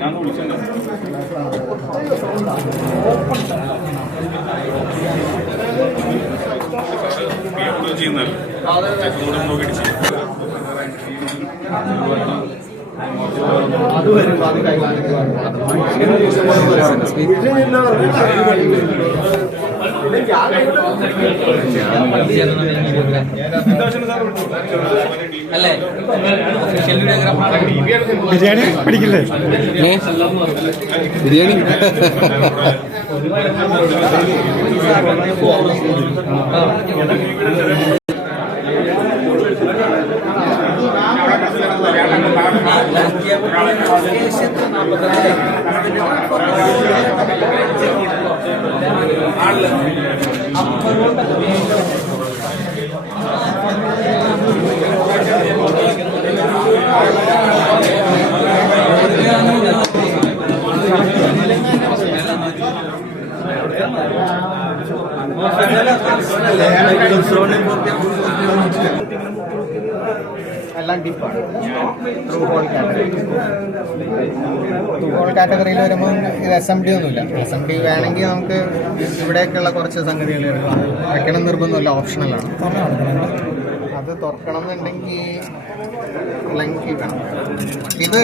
ഞാൻ വിളിച്ചത് ചെയ്യുന്നത് നോക്കിയിട്ട് ബിരിയാണി പിടിക്കില്ലേ? ബിരിയാണി എല്ലാം ഡിപ്പാണ്. ത്രൂ ഹോൾ കാറ്റഗറിയിൽ വരുമ്പോൾ ഇത് SMD ഒന്നുമില്ല. SMD വേണമെങ്കിൽ നമുക്ക് ഇവിടേക്കുള്ള കുറച്ച് സംഗതികൾ വെക്കണം നിർബന്ധമില്ല, ഓപ്ഷണലാണ്. അത് തുറക്കണം എന്നുണ്ടെങ്കിൽ ഇത്